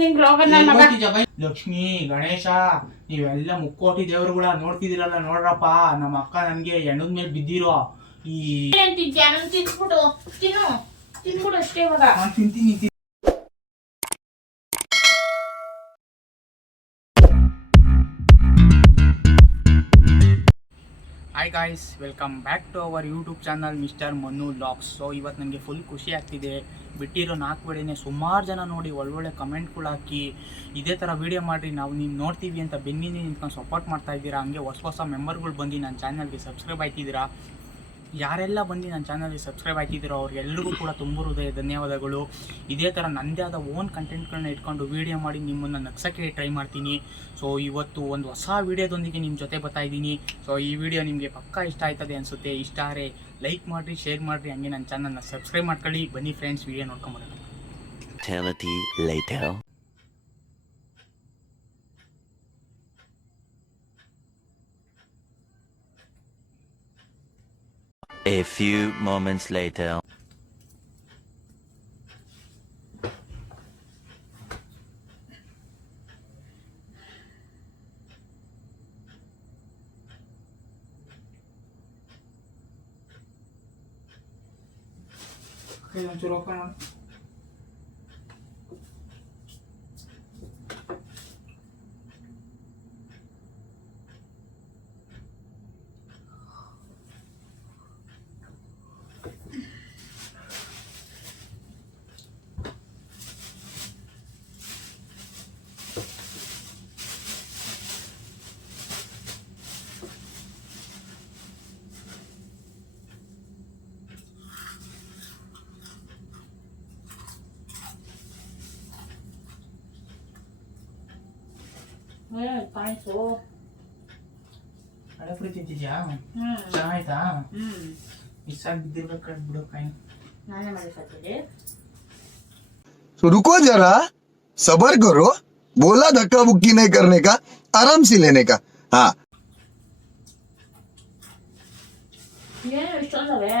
ನಿನ್ ರೋಗ ನನ್ ಮಗ? ಲಕ್ಷ್ಮಿ ಗಣೇಶ ನೀವೆಲ್ಲ ಮುಕ್ಕೋಟಿ ದೇವರುಗಳ ನೋಡ್ತಿದಿರಲ್ಲ ನೋಡ್ರಪ್ಪ. ನಮ್ಮ ಅಕ್ಕ ನನ್ಗೆ ಹೆಣ್ಣದ ಮೇಲೆ ಬಿದ್ದಿರೋ ಈ ತಿನ್ಬಿಟ್ಟು ತಿನ್ನು. ತಿನ್ಬಿಡು ಅಷ್ಟೇ ಇವಾಗ. ನಾನ್ ತಿಂತೀನಿ hi guys welcome back to our YouTube channel mister Manu locks so ಇವತ್ತು ನನಗೆ ಫುಲ್ ಖುಷಿ ಆಗ್ತಿದೆ. ಬಿಟ್ಟಿರೋ ನಾಲ್ಕು ವೇಳೆನೇ ಸುಮಾರು ಜನ ನೋಡಿ ಒಳ್ಳೊಳ್ಳೆ ಕಮೆಂಟ್ಗಳು ಹಾಕಿ, ಇದೇ ಥರ ವೀಡಿಯೋ ಮಾಡಿರಿ. ನಾವು ನೀವು ನೋಡ್ತೀವಿ ಅಂತ ಬೆನ್ನಿಂದ ನಿಂತ್ಕೊಂಡು ಸಪೋರ್ಟ್ ಮಾಡ್ತಾ ಇದ್ದೀರಾ? ಹಂಗೆ ಹೊಸ ಹೊಸ ಮೆಂಬರ್ಗಳು ಬಂದು ನನ್ನ ಚಾನಲ್ಗೆ ಸಬ್ಸ್ಕ್ರೈಬ್ ಆಯ್ತಿದ್ದೀರಾ? ಯಾರೆಲ್ಲ ಬಂದು ನನ್ನ ಚಾನಲ್ಗೆ ಸಬ್ಸ್ಕ್ರೈಬ್ ಆಗಿದ್ದೀರೋ ಅವ್ರಿಗೆಲ್ಲರಿಗೂ ಕೂಡ ತುಂಬ ಹೃದಯ ಧನ್ಯವಾದಗಳು. ಇದೇ ಥರ ನನ್ನದೇ ಆದ ಓನ್ ಕಂಟೆಂಟ್ಗಳನ್ನ ಇಟ್ಕೊಂಡು ವೀಡಿಯೋ ಮಾಡಿ ನಿಮ್ಮನ್ನು ನಗ್ಸೋಕ್ಕೆ ಟ್ರೈ ಮಾಡ್ತೀನಿ. ಸೊ ಇವತ್ತು ಒಂದು ಹೊಸ ವೀಡಿಯೋದೊಂದಿಗೆ ನಿಮ್ಮ ಜೊತೆ ಬರ್ತಾ ಇದ್ದೀನಿ. ಸೊ ಈ ವಿಡಿಯೋ ನಿಮಗೆ ಪಕ್ಕಾ ಇಷ್ಟ ಆಯ್ತದೆ ಅನಿಸುತ್ತೆ. ಇಷ್ಟ ಆದರೆ ಲೈಕ್ ಮಾಡಿರಿ ಶೇರ್ ಮಾಡಿರಿ, ಹಂಗೆ ನನ್ನ ಚಾನಲ್ನ ಸಬ್ಸ್ಕ್ರೈಬ್ ಮಾಡ್ಕೊಳ್ಳಿ. ಬನ್ನಿ ಫ್ರೆಂಡ್ಸ್ ವಿಡಿಯೋ ನೋಡ್ಕೊಂಬರೋಣ. A few moments later. ಒಂಚೂರು ಓಪನ್ ಮಾಡಿ ಹ್ಮ್ ಕಾಯ್ಸು ಹಳೆ ಪುರಿ ತಿಂತಿದ್ಯಾ ಹ್ಮ್ ಚೆನ್ನಾಯ್ತಾ ಹ್ಮ್ ಮಿಸ್ ಆಗಿ ಬಿದ್ದಿರ್ಬೇಕು ಬಿಡು ಕಾಯಿ ನಾನೇ ಮಾಡಿಸ್ತೀನಿ तो रुको जरा सबर करो बोला धक्का बुक्की नहीं करने का आराम से लेने का हाँ ಏನು ಇಷ್ಟೊಂದವೆ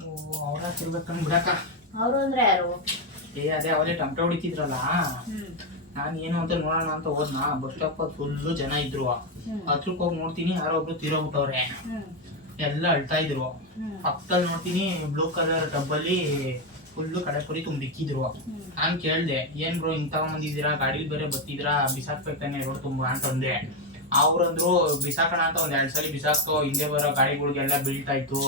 ಓ ಅವ್ರ ತಿರ್ಬೇಕಂದ್ ಬಿಡಕ್ಕ ಅವರು ಅಂದ್ರೆ ಯಾರು ಏ ಅದೇ ಅವರೇ ಟಮಟೆ ಹೊಡಿತಿದ್ರಲ್ಲ ಹ್ಮ್ ನಾನು ಏನು ಅಂತ ನೋಡೋಣ ಅಂತ ಹೋದ್ನ? ಬಸ್ ಸ್ಟಾಪ್ ಫುಲ್ ಜನ ಇದ್ರು. ಹತ್ರಕ್ಕೆ ಹೋಗಿ ನೋಡ್ತೀನಿ ಯಾರೋ ಒಬ್ರು ತೀರೋಗ್ಬಿಟ್ಟವ್ರೆ ಎಲ್ಲ ಅಳ್ತಾ ಇದ್ರು. ಅಕ್ಕಲ್ ಪಕ್ಕದಲ್ಲಿ ನೋಡ್ತೀನಿ ಬ್ಲೂ ಕಲರ್ ಡಬ್ಬಲ್ಲಿ ಫುಲ್ಲು ಕಡೆ ಪುರಿ ತುಂಬಿಕ್ಕಿದ್ರು. ನಾನು ಕೇಳ್ದೆ ಏನ್ ಬ್ರೋ ಹಿಂಗ್ ತಗೊಂಬಂದಿದ್ದೀರಾ? ಗಾಡಿಲಿ ಬೇರೆ ಬತ್ತಿದ್ರಾ ಬಿಸಾಕ್ಬೇಕಾನೆ ರೋಡ್ ತುಂಬ ಅಂತಂದೆ ಅವ್ರಂದ್ರು ಬಿಸಾಕಣ ಅಂತ ಒಂದ್ ಎರಡ್ ಸಲ ಬಿಸಾಕ್ತು ಹಿಂದೆ ಬರೋ ಗಾಡಿಗಳಿಗೆಲ್ಲ ಬೀಳ್ತಾಯ್ತು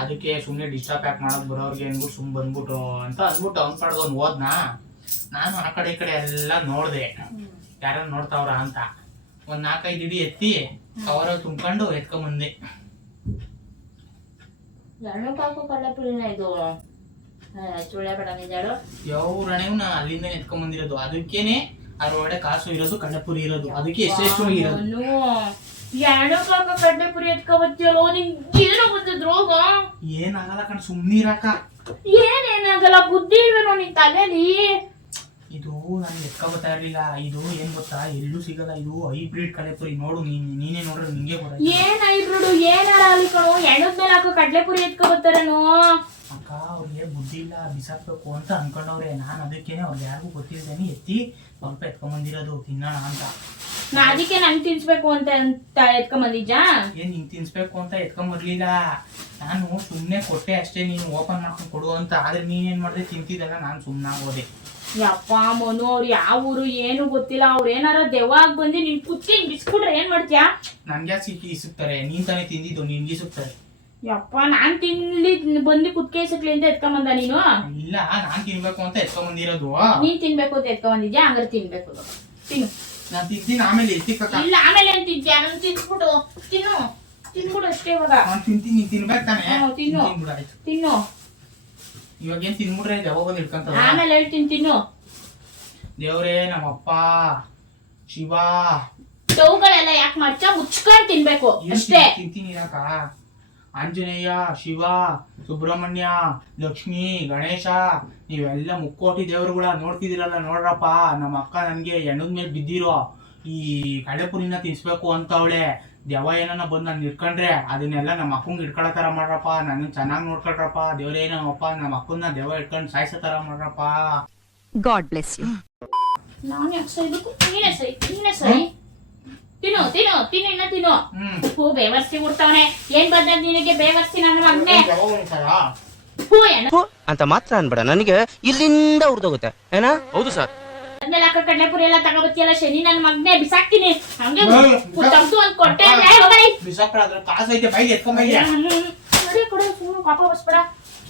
ಅದಕ್ಕೆ ಸುಮ್ನೆ ಡಿಸ್ಟರ್ಬ್ ಯಾಕೆ ಮಾಡಕ್ ಬರೋರ್ಗೆ ಅನ್ಬಿಟ್ಟು ಸುಮ್ ಬಂದ್ಬಿಟ್ಟು ಅಂತ ಅಂದ್ಬಿಟ್ಟು ಅವ್ನ್ ಕಡೆಗೆ ಒಂದ್ ಹೋದ್ನಾ? ನಾನು ಆ ಕಡೆ ಈ ಕಡೆ ಎಲ್ಲ ನೋಡ್ದೆ. ಯಾರು ನೋಡ್ತಾವ್ರ ಅಂತ. ಒಂದ್ ನಾಲ್ಕೈದು ಇಡಿ ಎತ್ತಿ ಕವರ್ ತುಂಬ್ಕೊಂಡು ಇದು ಚುಳ್ಳೆ ನಾ ಅಲ್ಲಿಂದ ಎತ್ಕೊಂಬಂದಿರೋದು. ಅದಕ್ಕೇನೆ ಅದ್ರೊಳಗಡೆ ಕಾಸು ಇರೋದು ಕಂಡಪುರಿ ಇರೋದು. ಅದಕ್ಕೆ ಎಷ್ಟೆಷ್ಟು ಇರೋದು. ಯಾಣೋ ಕಾಕ ಕಡಲೆಪುರಿ ಎತ್ಕೊಬತ್ತಿಯಲ್ಲೋ ನಿಂಗೆ ಏನೋ ಗೊತ್ತಿದ್ ರೋಗ? ಏನಾಗಲ್ಲ ಕಣ್ ಸುಮ್ನಿರಾಕ ಏನೇನಾಗಲ್ಲ ಬುದ್ಧಿ ಇಲ್ವೇನೋ ನಿನ್ ತಲೆಲಿ? ನಾನು ಎತ್ಕೊಬತ್ತಾ ಇರ್ಲಿಲ್ಲ. ಇದು ಏನ್ ಗೊತ್ತಾ? ಎಲ್ಲೂ ಸಿಗಲ್ಲ ಇದು. ಹೈಬ್ರಿಡ್ ಕಲೆಪುರಿ ನೋಡು ನೀನ್ ನೀನೇ ನೋಡ್ರೆ ನಿಂಗೆ ಗೊತ್ತ ಏನ್ ಹೈಬ್ರಿಡ್ ಏನಾರ ಅಲ್ಲಿ ಕಣೋ? ಎಣ್ಣದ ಮೇಲೆ ಹಾಕೋ ಕಡ್ಲೆಪುರಿ ಎತ್ಕೊಬತ್ತಾರೇನೋ? ಅಕ್ಕ ಅವ್ರಿಗೆ ಬುದ್ಧಿ ಇಲ್ಲ ಬಿಸಾಕ್ಬೇಕು ಅಂತ ಅನ್ಕೊಂಡವ್ರೆ. ನಾನು ಅದಕ್ಕೇನೆ ಅವ್ರಿಗೆ ಯಾರಿಗೂ ಗೊತ್ತಿಲ್ದೇನೆ ಎತ್ತಿ ಸ್ವಲ್ಪ ಎತ್ಕೊಂಬಂದಿರೋದು. ತಿನ್ನೋಣ ಅಂತ. ನಾ ಅದಕ್ಕೆ ನಂಗೆ ತಿನ್ಸ್ಬೇಕು ಅಂತ ಅಂತ ಎತ್ಕೊಂಬಂದಿಜ್ಜಾ ಏನ್ ಹಿಂಗ್ ತಿನ್ಸ್ಬೇಕು ಅಂತ ಎತ್ಕೊಂಬರ್ಲಿಲ್ಲ. ನಾನು ಸುಮ್ನೆ ಕೊಟ್ಟೆ ಅಷ್ಟೇ. ನೀನು ಓಪನ್ ಮಾಡ್ಕೊಂಡು ಕೊಡು ಅಂತ. ಆದ್ರೆ ನೀನೇನ್ ಮಾಡಿದೆ? ತಿಂತಿದ್ದಲ್ಲ. ನಾನು ಸುಮ್ನಾಗೋದೆ ಯಪ್ಪ ಮನು ಅವ್ರು ಯಾವ ಊರು ಏನು ಗೊತ್ತಿಲ್ಲ. ಅವ್ರು ಏನಾರ ದೆವ್ವಾಗ ಬಂದು ನಿನ್ ಕುತ್ತಿ ಬಿಸ್ಬಿಟ್ರೆ ಏನ್ ಮಾಡ್ತೀಯಾ? ನನ್ಗೆ ಸಿಕ್ಕಿ ಇಸುಕ್ತಾರೆ? ನೀನ್ ತಾನೇ ತಿಂದಿದ್ದು ನಿನ್ಗೆ ಇಸುಕ್ತಾರೆ. ಯಪ್ಪ ನಾನ್ ತಿನ್ಲಿ ಬಂದು ಕುತ್ಕೆ ಸಿಕ್ಲಿ ಅಂತ ಎತ್ಕೊಂಬಂದ ನೀನು? ಇಲ್ಲ ನಾನ್ ತಿನ್ಬೇಕು ಅಂತ ಎತ್ಕೊಂಬಂದಿರೋದು ನೀನ್ ತಿನ್ಬೇಕು ಅಂತ ಎತ್ಕೊಂಬಂದಿದ್ಯಾ ಹಂಗಾರೆ ತಿನ್ಬೇಕು. ತಿನ್ನು. ನಾನ್ ತಿಂತೀನಿ ಆಮೇಲೆ ಎತ್ತಿಕ್ಕ ಇಲ್ಲ ಆಮೇಲೆ ಏನ್ ತಿಂತೀಯಾ? ನಾನು ತಿನ್ಬಿಡು. ತಿನ್ನು. ತಿನ್ಬಿಡು ಅಷ್ಟೇ ಇವಾಗ. ನಾನ್ ತಿಂತೀನಿ ನೀನ್ ತಿನ್ಬೇಕು ತಾನೆ? ತಿನ್ನು. ತಿನ್ನು. ಇವಾಗ ಏನ್ ತಿನ್ಬಿಟ್ರೆ ಯಾವಾಗ ಬಂದು ಇಟ್ಕೊಂತ ಆಮೇಲೆ ಹೇಳ್ತೀನಿ ತಿನ್ನು. ದೇವ್ರೇ ನಮ್ಮಪ್ಪ ಶಿವ. ಟೌಗಳೆಲ್ಲ ಯಾಕೆ ಮಾಡ್ತೀಯ ಮುಚ್ಕೊಂಡು ತಿನ್ಬೇಕು ಅಷ್ಟೇ ತಿನ್- ತಿಂತೀನಿ ಇರಕ್ಕ ಆಂಜನೇಯ ಶಿವ ಸುಬ್ರಹ್ಮಣ್ಯ ಲಕ್ಷ್ಮಿ ಗಣೇಶ ನೀವೆಲ್ಲ ಮುಕ್ಕೋಟಿ ದೇವರುಗಳ ನೋಡ್ತಿದಿರಲ್ಲ ನೋಡ್ರಪ್ಪ. ನಮ್ಮ ಅಕ್ಕ ನನ್ಗೆ ಹೆಣ್ಣದ ಮೇಲೆ ಬಿದ್ದಿರೋ ಈ ಕಡೆಪುರಿನ ತಿನ್ಸ್ಬೇಕು ಅಂತ ಅವಳೆ. ದೇವ ಏನನ್ನ ಬಂದು ನಾನು ಇಟ್ಕೊಂಡ್ರೆ ಅದನ್ನೆಲ್ಲ ನಮ್ಮ ಅಕ್ಕಂಗೆ ಇಟ್ಕೊಳ್ಳೋ ಥರ ಮಾಡ್ರಪ್ಪ. ನನ್ನ ಚೆನ್ನಾಗಿ ನೋಡ್ಕೊಳ್ರಪ್ಪ. ದೇವ್ರೇ ನಮ್ಮಪ್ಪ. ನಮ್ಮ ಅಕ್ಕನ್ನ ದೇವ ಇಟ್ಕೊಂಡು ಸಾಯಿಸೋ ಥರ ಮಾಡ್ರಪ್ಪ. God bless you. ನಾನು ಯಾಕೆ ಸೈಬೇಕು ನೀನೇ ಸೈ. ನೀನೇ ಸೈ. ತಿನ್ನು ತಿನ್ನು ತಿನ್ನು ಇನ್ನ ತಿನ್ನು. ಹ್ಮ್. ಹೂ ಬೇವರ್ಸಿ ಬಿಡ್ತಾವನೆ ಏನ್ ಬಂದ ನಿನಗೆ? ಬೇವರ್ಸಿ ನನ್ನ ಮಗನೇ. ಯಾವಾಗ ಒಂದ್ಸಲ. ಹೂ ಏನ ಅಂತ ಮಾತ್ರ ಅನ್ಬೇಡ. ನನಗೆ ಇಲ್ಲಿಂದ ಉರ್ದೋಗುತ್ತೆ. ಏನಾ? ಹೌದು ಸರ್. ಅದ್ಮೇಲೆ ಹಾಕ ಕಡ್ಲೆಪುರಿ ಎಲ್ಲ ತಗೋಬತ್ತಿಯಲ್ಲ ಶನಿ ನನ್ನ ಮಗ್ನೆ ಬಿಸಾಕ್ತೀನಿ. ಹಂಗೆ ತಂತು ತೆಗ್ದು ಒಂದ್ ಕೊಟ್ಟೆ. ಕಾಸು ಐತೆ ಬೈಲಿ ಎತ್ಕೊಂಡ್ ಬೈಲಿ ಕೊಡಿ ಕೊಡು ಸುಮ್ಮನೆ ಪಾಪ ಬಸ್ಬೇಡ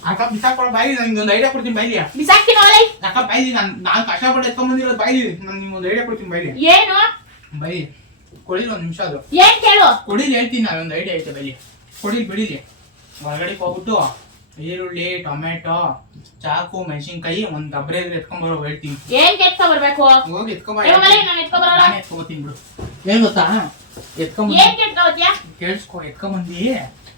ಅಕ್ಕ ಬಿಸಾಕೊಳ ಬೈಲಿ ನಂಗೆ ಒಂದು ಐಡಿಯಾ ಕೊಡ್ತೀನಿ ಬೈಲಿ ಬಿಸಾಕ್ತೀನಿ ಹೋಗಲಿ. ಅಕ್ಕ ಬೈಲಿ ನಾನು ನಾನು ಕಷ್ಟಪಟ್ಟು ಎತ್ಕೊಂಡ್ ಬಂದಿರೋದು ಬೈಲಿ ನಾನು ನಿಮ್ಗೆ ಒಂದು ಐಡಿಯಾ ಕೊಡ್ತೀನಿ ಬೈಲಿ ಏನು? ಬೈಲಿ ಕೊಡಿಲಿ ಒಂದು ನಿಮಿಷ ಅದು. ಏನ್ ಕೇಳು? ಕೊಡಿಲಿ ಹೇಳ್ತೀನಿ ನಾನು ಒಂದು ಐಡಿಯಾ ಐತೆ ಬೈಲಿ ಕೊಡಿಲಿ ಬಿಡಿಲಿ. ಹೊರಗಡೆ ಹೋಗ್ಬಿಟ್ಟು ಈರುಳ್ಳಿ ಟೊಮೆಟೊ ಚಾಕು ಮೆಣಸಿನಕಾಯಿ ಒಂದ್ ಡಬ್ರೆ ಎತ್ಕೊಂಬರೋ ಹೇಳ್ತೀನಿ. ಏನ್ ಕೆತ್ಕೊ ಬರ್ಬೇಕು ಹೋಗಿ ಏ, ನಾನ್. ನಾನು ಎತ್ಕೊಬತ್ತೀನಿ ಬಿಡು. ಏನ್ ಗೊತ್ತಾ? ಏನ್ ಕೇಳಿಸ್ಕೊ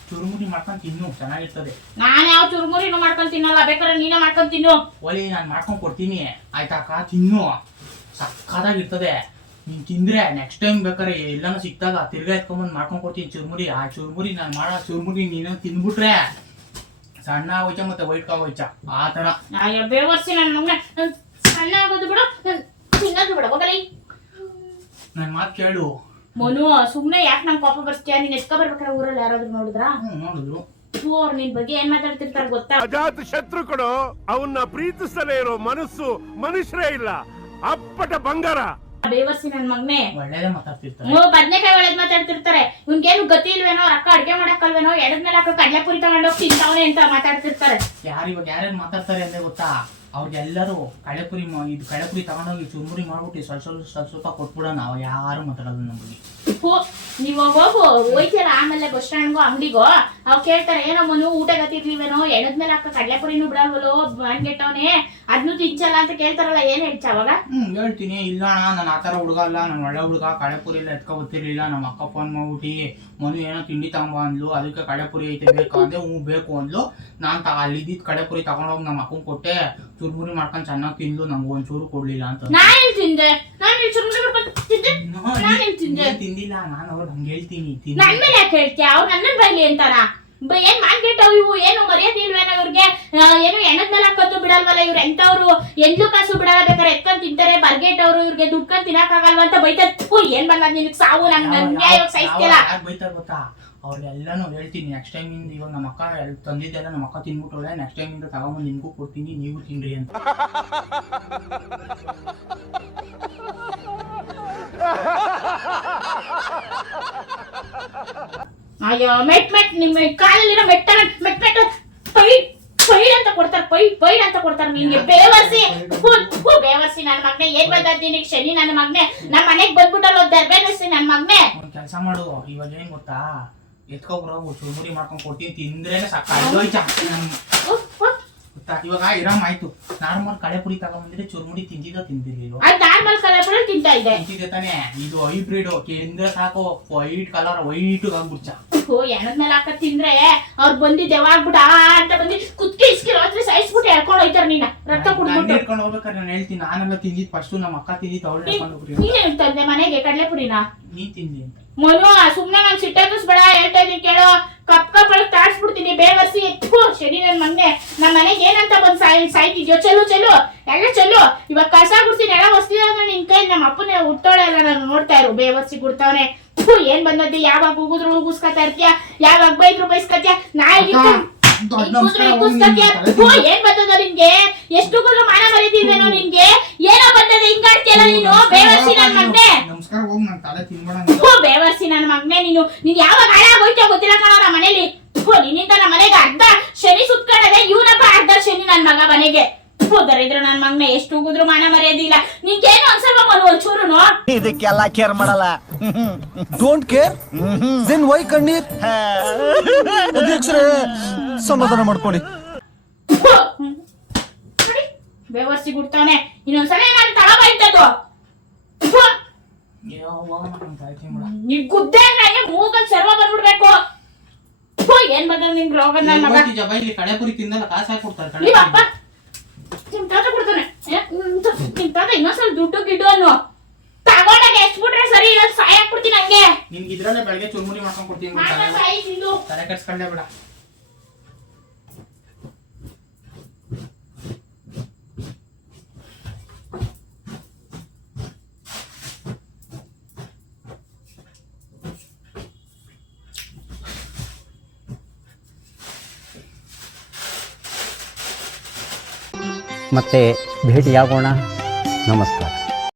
ಚುರುಮುರಿ ಮಾಡ್ಕೊಂಡ್ ತಿನ್ನು ಚೆನ್ನಾಗಿರ್ತದೆ. ನಾನ್ ಯಾವ ಚುರುಮುರಿ ಮಾಡ್ಕೊಂಡ್ ತಿನ್ನಲ್ಲ ಬೇಕಾದ್ರೆ ನೀನೇ ಮಾಡ್ಕೊಂಡ್ ತಿನ್ನು. ಒಲಿ ನಾನು ಮಾಡ್ಕೊಂಡ್ ಕೊಡ್ತೀನಿ. ಆಯ್ತಾ ಕಾ ತಿನ್ನು. ಸಕ್ಕತ್ತಾಗಿರ್ತದೆ ನೀನ್ ತಿಂದ್ರೆ ನೆಕ್ಸ್ಟ್ ಟೈಮ್ ಬೇಕಾದ್ರೆ ಎಲ್ಲಾನು ಸಿಕ್ತಾಗ ತಿರ್ಗಾ ಎತ್ಕೊಂಬಂದು ಮಾಡ್ಕೊಂಡ್ ಕೊಡ್ತೀನಿ ಚುರುಮುರಿ. ಆ ಚುರುಮುರಿ ನಾನು ಮಾಡೋ ಚುರುಮುರಿ ನೀನು ತಿಂದ್ಬಿಟ್ರೆ ಸಣ್ಣ ಆಗೋಯ್ತ ಮತ್ತೆ ವೈಟ್ ಆಗೋಯ್ತ ಆ ತರ ಅಯ್ಯೋ ಬೇವರ್ಸಿ ನನ್ನ ಮಗನ. ಸಣ್ಣ ಆಗೋದು ಬಿಡು. ನನ್ ತಿನ್ನೋದು ಬಿಡು ಹೋಗಲಿ. ನನ್ ಮಾತು ಕೇಳು. ಮನು ಸುಮ್ನೆ ಯಾಕೆ ನಮ್ ಕೋಪ ಬರ್ಸ್ತೀಯ? ನೀನ್ ಎತ್ಕೊ ಬರ್ಬೇಕಾರೆ ಊರಲ್ಲಿ ಯಾರಾದ್ರೂ ನೋಡಿದ್ರ? ನೋಡುದು ನೋಡಿದ್ರು. ಅವ್ರು ನಿನ್ ಬಗ್ಗೆ ಏನ್ ಮಾತಾಡ್ತಿರ್ತಾರ ಗೊತ್ತಾ? ಅಜಾತ ಶತ್ರುಗಳು ಅವನ್ನ ಪ್ರೀತಿಸಲೇ ಇರೋ ಮನಸ್ಸು ಮನುಷ್ಯರೇ ಇಲ್ಲ. ಅಪ್ಪಟ ಬಂಗಾರ. ಬೇವರ್ಸಿ ನನ್ ಮಗನೇ. ಒಳ್ಳೇದೇ ಮಾತಾಡ್ತಿರ್ತಾರೆ. ಹ್ಞೂ ಬದ್ನೆಕಾಯಿ ಒಳ್ಳೇದ್ ಮಾತಾಡ್ತಿರ್ತಾರೆ. ಇವ್ನ್ಗೇನು ಗತಿ ಇಲ್ವೇನೋ ರೊಕ್ಕ ಅಡ್ಗೆ ಮಾಡಕ್ಕಲ್ವೇನೋ ಎಡದ್ ಮೇಲೆ ಹಾಕೋ ಕಡ್ಲೆಪುರಿ ತಗೊಂಡೋಗಿ ತಿಂತಾವನೆ ಅಂತ ಮಾತಾಡ್ತಿರ್ತಾರೆ. ಯಾರು ಇವಾಗ ಯಾರ್ಯಾರು ಮಾತಾಡ್ತಾರೆ ಅಂದ್ರೆ ಗೊತ್ತಾ? ಅವ್ರಿಗೆಲ್ಲರೂ ಕಳೆಪುರಿ ಮ- ಇದು ಕಳೆಪುರಿ ತಗೊಂಡೋಗಿ ಚುರುಮುರಿ ಮಾಡ್ಬಿಟ್ಟು ಸ್ವಲ್ಪ ಸ್ವಲ್ಪ ಸ್ವಲ್ಪ ಸ್ವಲ್ಪ ಕೊಟ್ಬಿಡೋಣ. ನಾವು ಯಾರು ಮಾತಾಡೋದು ನಮಗೆ. ಹೋ ನೀವು ಹೋಗು. ಹೋಯ್ತಿಯಲ್ಲ ಆಮೇಲೆ ಬಸ್ ಸ್ಟ್ಯಾಂಡ್ಗೋ ಅಂಗಡಿಗೋ. ಅವ್ ಕೇಳ್ತಾರೆ ಏನೋ ಮನು ಊಟ ಗತಿರ್ಲಿವೇನೋ ಎಣದ್ಮೇಲೆ ಹಾಕ ಕಡ್ಲೆಪುರಿನೂ ಬಿಡಲ್ವಲ್ಲೋ ಹಂಗೆಟ್ಟವನೆ ಅದ್ನು ತಿಂಚಲ್ಲ ಅಂತ ಕೇಳ್ತಾರಲ್ಲ ಏನ್ ಹೇಳ್ತ ಅವಾಗ? ಹ್ಮ್ ಹೇಳ್ತೀನಿ. ಇಲ್ಲ ಅಣ್ಣ ನಾನು ಆ ಥರ ಹುಡುಗ ಅಲ್ಲ. ನಾನು ಒಳ್ಳೆ ಹುಡುಗ. ಕಳೆಪುರಿ ಎಲ್ಲ ಎತ್ಕೊ ಗೊತ್ತಿರ್ಲಿಲ್ಲ ನಮ್ಮ ಅಕ್ಕ ಫೋನ್ ಮಾಡ್ಬಿಟ್ಟು ಮನು ಏನೋ ತಿಂಡಿ ತಗೊಂಬ ಅಂದ್ಲು. ಅದಕ್ಕೆ ಕಳೆಪುರಿ ಐತೆ ಬೇಕು. ಅಂದೆ ಹ್ಞೂ ಬೇಕು ಅಂದ್ಲು. ನಾನು ತ ಇದ್ದಿದ್ದು ಕಳೆಪುರಿ ತಗೊಂಡೋಗಿ ನಮ್ಮ ಅಕ್ಕಂಗೆ ಕೊಟ್ಟೆ. ಚುರುಮುರಿ ಮಾಡ್ಕೊಂಡು ಚೆನ್ನಾಗಿ ತಿಂದ್ಲು. ನಂಗೆ ಒಂಚೂರು ಕೊಡ್ಲಿಲ್ಲ ಅಂತ. ನಾನೇನ್ ತಿಂದೆ? ನಾನು ಚುರುಮುರಿ ತಿಂದೆ? ನಾನೇನ್ ತಿಂದೆ? ನೀನ್ ತಿಂದಿಲ್ಲ. ನಾನು ಅವ್ರು ಹಂಗೆ ಹೇಳ್ತೀನಿ. ತಿಂದಿ ನನ್ ಮೇಲೆ ಯಾಕೆ ಹೇಳ್ತೀಯ? ಅವ್ರು ನನ್ನ ಬೈಲಿ ಅಂತಾರ? ಏನ್ ಮಾಡ್ಬಿಟ್ಟವ್ ಇವು? ಏನು ಮರ್ಯಾದೆ ಇಲ್ವೇನ ಇವ್ರಿಗೆ? ಏನು ಎಣ್ಣದ ಮೇಲೆ ಹಾಕೋದು ಬಿಡಲ್ವಲ್ಲ ಇವ್ರು ಎಂತವ್ರು ಎಂಡ್ಲು ಕಾಸು ಬಿಡಲ್ಲ ಬೇಕಾದ್ರೆ ಎತ್ಕೊಂಡ್ ತಿಂತಾರೆ ಬರ್ಗೆಟ್ಟವ್ರು ಇವ್ರಿಗೆ ದುಡ್ಕೊಂಡ್ ತಿನ್ನಕ್ಕಾಗಲ್ವ ಅಂತ ಬೈತ ಥು, ಏನ್ ಬಂದ ನಿನಗ್ ಸಾವು? ನಂಗೆ ನ್ಯಾಯವಾಗಿ ಸಹಿಸ್ತಿಲ್ಲ ಬೈತಾರ ಗೊತ್ತಾ? ಅವ್ರಿಗೆಲ್ಲಾನು ಹೇಳ್ತೀನಿ ನೆಕ್ಸ್ಟ್ ಟೈಮ್ ಇಂದ ಇವಾಗ ನಮ್ಮ ಅಕ್ಕ ತಂದಿದ್ದೆಲ್ಲ ನಮ್ಮ ಅಕ್ಕ ತಿನ್ಬಿಟ್ಟವಳೆ ನೆಕ್ಸ್ಟ್ ಟೈಮ್ ಇಂದ ತಗೊಂಬಂದು ನಿಮ್ಗೂ ಕೊಡ್ತೀನಿ ನೀವು ತಿನ್ರಿ ಅಂತ. ಅಯ್ಯೋ ಮೆಟ್ ಮೆಟ್ ನಿಮ್ಮ ಕಾಲಲ್ಲಿರೋ ಮೆಟ್ಟ ಮೆಟ್ ಮೆಟ್ ಪೈ ಪೈಡ್ ಅಂತ ಕೊಡ್ತಾರೆ ಪೈ ಪೈಡ್ ಅಂತ ಕೊಡ್ತಾರೆ ನಿನ್ಗೆ ಬೇವರ್ಸಿ ಥು, ಬೇವರ್ಸಿ ನನ್ನ ಮಗ್ನೆ ಏನ್ ಬಂದ ನಿನಗೆ? ಶನಿ ನನ್ನ ಮಗ್ನೆ. ನಮ್ಮ ಮನೆಗೆ ಬಂದ್ಬಿಟ್ಟಲ್ಲ ದರ್ಬೇನಸಿ ನನ್ನ ಮಗ್ನೆ. ಕೆಲಸ ಮಾಡು ಇವಾಗ ಏನ್ ಗೊತ್ತಾ? ಎತ್ಕೊಬ್ರೋ ಚುರುಮುರಿ ಮಾಡ್ಕೊಂಡು ಕೊಟ್ಟಿ ತಿಂದ್ರೇನೆ ಸಾಕಾಯ್ತು. ಗೊತ್ತಾ? ಇವಾಗ ಇರಾಮ್ ಆಯ್ತು. ನಾರ್ಮಲ್ ಕಳೆ ಪುರಿ ತಗೊಂಬಂದ್ರೆ ಚುರುಮುರಿ ತಿಂದಿದ್ದೋ ತಿಂದಿರ್ಲಿಲ್ಲ ನಾರ್ಮಲ್ ಕಲರ್ ತಿಂತಾ ಇದೆ ತಿಂತಿದೆ ತಾನೇ? ಇದು ಹೈಬ್ರಿಡ್ ಕೇಂದ್ರ ಸಾಕು. ವೈಟ್ ಕಲರ್ ವೈಟ್ ಆಗ್ಬಿಡ್ಚ ಓ ಎಣದ್ ಮೇಲೆ ಹಾಕ ತಿಂದ್ರೆ ಅವ್ರು ಬಂದಿದ್ದು ಯಾವಾಗ್ಬಿಟ್ಟು ಆ ಅಂತ ಬಂದಿ ಕುತ್ಕೆ ಇಸ್ಕಿ ರಾತ್ರಿ ಸಾಯಿಸ್ಬಿಟ್ಟು ಎಳ್ಕೊಂಡು ಹೋಯ್ತಾರ ನೀನ. ರಕ್ತ ಕುಡ್ಬಿಟ್ಟು ಹಿಡ್ಕೊಂಡು ಹೋಗ್ಬೇಕಾದ್ರೆ ನಾನು ಹೇಳ್ತೀನಿ ನಾನೆಲ್ಲ ತಿಂದಿದ್ದು ಫಸ್ಟ್ ನಮ್ಮ ಅಕ್ಕ ತಿಂದಿದ್ದು ಅವಳು ನೀನ್ ತಂದೆ ಮನೆಗೆ ಕಡ್ಲೆಪುರಿನ ನೀ ತಿಂದಿ ಮನು ಸುಮ್ನೆ ನಾನ್ ಬೇಡ ಹೇಳ್ತಾ ಇದೀನಿ ಕೇಳೋ. ಕಪ್ ಕಪ್ ಒಳಗೆ ತಾಡ್ಸ್ಬಿಡ್ತೀನಿ ಬೇವರ್ಸಿ ಎತ್ತು ಶನಿ ನನ್ ಮಗನೆ ನಮ್ ಮನೆಗೆ ಏನಂತ ಬಂದ್ ಸಾಯ್ ಸಾಯ್ತಿದ್ಯೋ ಚಲು ಚಲು ಎಲ್ಲ ಚಲು ಇವಾಗ ಕಸ ಗುಡ್ತೀನಿ ಎಲ್ಲ ಹೊಸ್ತಿದ್ರೆ ನಿನ್ ಕೈ ನಮ್ಮ ಅಪ್ಪನೇ ಹುಟ್ಟೋಳೆ ಎಲ್ಲ ನಾನು ನೋಡ್ತಾ ಇರು ಬೇವರ್ಸಿ ಗುಡ್ತಾವನೆ. ಏನ್ ಬಂದದ್ದೆ? ಯಾವಾಗ ಹೋಗುದ್ರು ಹೋಗಿಸ್ಕತ್ತ ಇರ್ತೀಯ? ಯಾವಾಗ ಬೈದ್ರು ಬೈಸ್ಕೊತೀಯ? ನಾಯಿ ನಿನ್ ಏನ್ ಬರ್ತದ ನಿನ್ಗೆ? ಎಷ್ಟು ಗುರು ಮಾನ ಬರೀತಿದ್ದೇನೋ ನಿನ್ಗೆ? ಏನೋ ಬರ್ತದ ಹಿಂಗಾಡ್ತಿಯಲ್ಲ ನೀನು? ಬೇವರ್ಸಿ ನನ್ ಮಗ್ನೆ. ಬೇವರ್ಸಿ ನನ್ನ ಮಗ್ನೆ ನೀನು. ನೀನ್ ಯಾವಾಗ ಹಾಳಾಗೋಯ್ತೋ ಗೊತ್ತಿಲ್ಲ ಕಣ ನಮ್ಮ ಮನೇಲಿ. ನಿನ್ನಿಂದ ನಮ್ಮ ಮನೆಗೆ ಅರ್ಧ ಶನಿ ಸುತ್ಕೊಂಡದೆ ಇವನಪ್ಪ ಅರ್ಧ ಶನಿ ನನ್ ಮಗ ಮನೆಗೆ. ದರಿದ್ರ ನನ್ ಮಗ್ನ ಎಷ್ಟು ಉಗಿದ್ರು ಮಾನ ಮರ್ಯಾದಿಲ್ಲ ನಿನ್ಗೇನು ಅನ್ಸಲ್ವ ಮನು ಒಂಚೂರುನು? ಇದಕ್ಕೆಲ್ಲ ಕೇರ್ ಮಾಡಲ್ಲ. ಡೋಂಟ್ ಕೇರ್ ದೆನ್ ವೈ ಕಣ್ಣೀರ್? ಅಧ್ಯಕ್ಷರೇ ಸಮಾಧಾನ ಮಾಡ್ಕೊಳ್ಳಿ. ಬೇವರ್ಸಿ ಗುಡ್ತಾನೆ ಇನ್ನೊಂದ್ಸಲ ನಾನು ತಳ ಯಾವ ನನ್ನ ತಲೆ ತಿನ್ಬೇಡ ನೀನ್ ಗುದ್ದೆ ನಂಗೆ ಮೂಗಲ್ ಸರ್ವ ಬಂದ್ಬಿಡ್ಬೇಕು ಏನ್ ಬಂದ ನಿನ್ ರೋಗ ನನ್ನ ಮಗ? ಬೈಲಿ ಕಡೆ ಪುರಿ ತಿಂದಲ್ಲ ಕಾಸು ಹಾಕಿ ಕೊಡ್ತಾರೆ ಕಳೆ ಅಪ್ಪ ನಿಮ್ ತಾತ ಕೊಡ್ತಾನೆ ನಿಮ್ ತಾತ ಇನ್ನೊಂದ್ಸಲ ದುಡ್ಡು ಗಿಡ್ಡು ಅನ್ನು ತಗೊಂಡಾಗ ಸರಿ ಇಲ್ಲ ಸಾಯ ಹಾಕ್ಬಿಡ್ತೀನಿ ಹಂಗೆ. ನಿನ್ಗೆ ಇದ್ರಲ್ಲೇ ಬೆಳಗ್ಗೆ ಚುರ್ಮುರಿ ಮಾಡ್ಕೊಂಡ್ ಕೊಡ್ತೀನಿ ತಲೆ- ಕಟ್ಸ್ಕೊಂಡೆ ಬೇಡ. ಮತ್ತೆ ಭೇಟಿಯಾಗೋಣ ನಮಸ್ಕಾರ